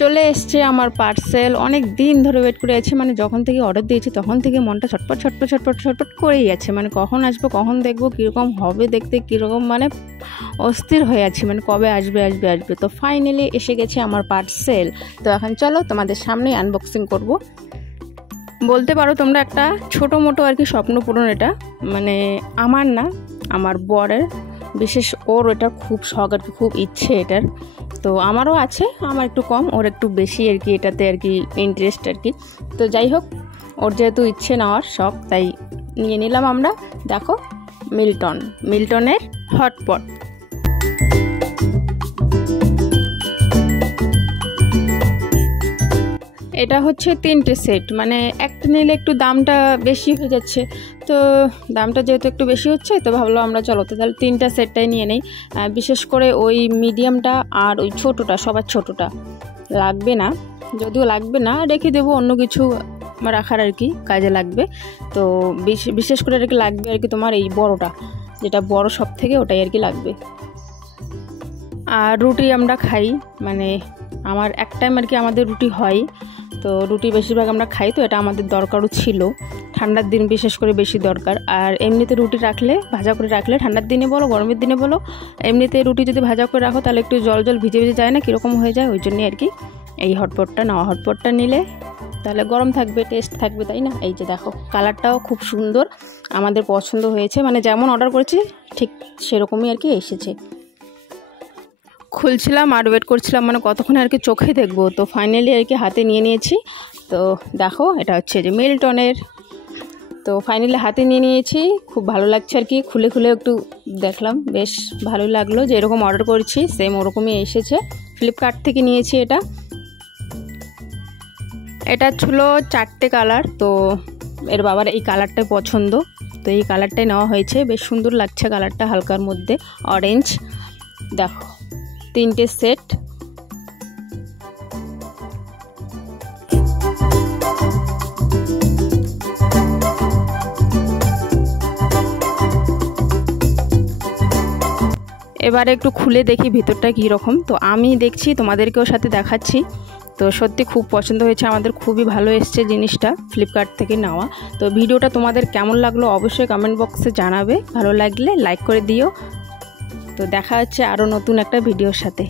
চলে এসছে আমার পার্সেল। অনেক দিন ধরে ওয়েট করে আছি, মানে যখন থেকে অর্ডার দিয়েছি তখন থেকে মনটা ছটপট ছটপট ছটপট ছটপট করেই আছে, মানে কখন আসবে, কখন দেখবো, কীরকম হবে দেখতে, কীরকম মানে অস্থির হয়ে আছি, মানে কবে আসবে আসবে আসবে। তো ফাইনালি এসে গেছে আমার পার্সেল। তো এখন চলো তোমাদের সামনেই আনবক্সিং করব। বলতে পারো তোমরা একটা ছোটো মোটো আর কি স্বপ্ন পূরণ এটা, মানে আমার না, আমার বরের, বিশেষ ওর এটা খুব শখ আর কি, খুব ইচ্ছে এটার। তো আমারও আছে, আমার একটু কম, ওর একটু বেশি আর কি, এটাতে আর কি ইন্টারেস্ট আর কি। তো যাই হোক, ওর যেহেতু ইচ্ছে নেওয়ার শখ, তাই নিয়ে নিলাম আমরা। দেখো, মিল্টনের হটপট। এটা হচ্ছে 3টে সেট, মানে একটা নিলে একটু দামটা বেশি হয়ে যাচ্ছে। তো দামটা যেহেতু একটু বেশি হচ্ছে, তো ভাবলাম আমরা চলো তো তাহলে 3টা সেটটাই নিয়ে নেই। বিশেষ করে ওই মিডিয়ামটা আর ওই ছোটোটা, সবার ছোটোটা লাগবে না, যদিও লাগবে না, রেখে দেবো অন্য কিছু রাখার আর কি, কাজে লাগবে। তো বিশেষ করে আর কি লাগবে আর কি তোমার এই বড়টা, যেটা বড় সব থেকে, ওটাই আর কি লাগবে। আর রুটি আমরা খাই, মানে আমার এক টাইম আর কি আমাদের রুটি হয়, তো রুটি বেশিরভাগ আমরা খাই, তো এটা আমাদের দরকারও ছিল, ঠান্ডার দিন বিশেষ করে বেশি দরকার। আর এমনিতে রুটি রাখলে, ভাজা করে রাখলে, ঠান্ডার দিনে বলো গরমের দিনে বলো, এমনিতে রুটি যদি ভাজা করে রাখো তাহলে একটু জল জল ভিজে ভিজে যায় না, কীরকম হয়ে যায়, ওই জন্যই আর কি এই হটপটটা নেওয়া। হটপটটা নিলে তাহলে গরম থাকবে, টেস্ট থাকবে, তাই না? এই যে দেখো, কালারটাও খুব সুন্দর, আমাদের পছন্দ হয়েছে, মানে যেমন অর্ডার করেছি ঠিক সেরকমই আর কি এসেছে। খুলছিলাম আর ওয়েট করছিলাম, মানে কতক্ষণ আর কি চোখে দেখবো, তো ফাইনালি আর কি হাতে নিয়ে নিয়েছি। তো দেখো, এটা হচ্ছে যে মিল্টনের। তো ফাইনালি হাতে নিয়ে নিয়েছি, খুব ভালো লাগছে আর কি, খুলে খুলে একটু দেখলাম, বেশ ভালোই লাগলো, যে এরকম অর্ডার করেছি সেম ওরকমই এসেছে। ফ্লিপকার্ট থেকে নিয়েছি এটা। এটা ছিল 4টে কালার, তো এর বাবার এই কালারটাই পছন্দ, তো এই কালারটাই নেওয়া হয়েছে। বেশ সুন্দর লাগছে কালারটা, হালকার মধ্যে অরেঞ্জ। দেখো, 3টে সেট। এবারে একটু খুলে দেখি ভিতরটা কীরকম। তো আমি দেখছি, তোমাদেরকেও সাথে দেখাচ্ছি। তো সত্যি খুব পছন্দ হয়েছে আমাদের, খুবই ভালো এসছে জিনিসটা, ফ্লিপকার্ট থেকে নেওয়া। তো ভিডিওটা তোমাদের কেমন লাগলো অবশ্যই কমেন্ট বক্সে জানাবে, ভালো লাগলে লাইক করে দিও। তো দেখা হচ্ছে আরও নতুন একটা ভিডিওর সাথে।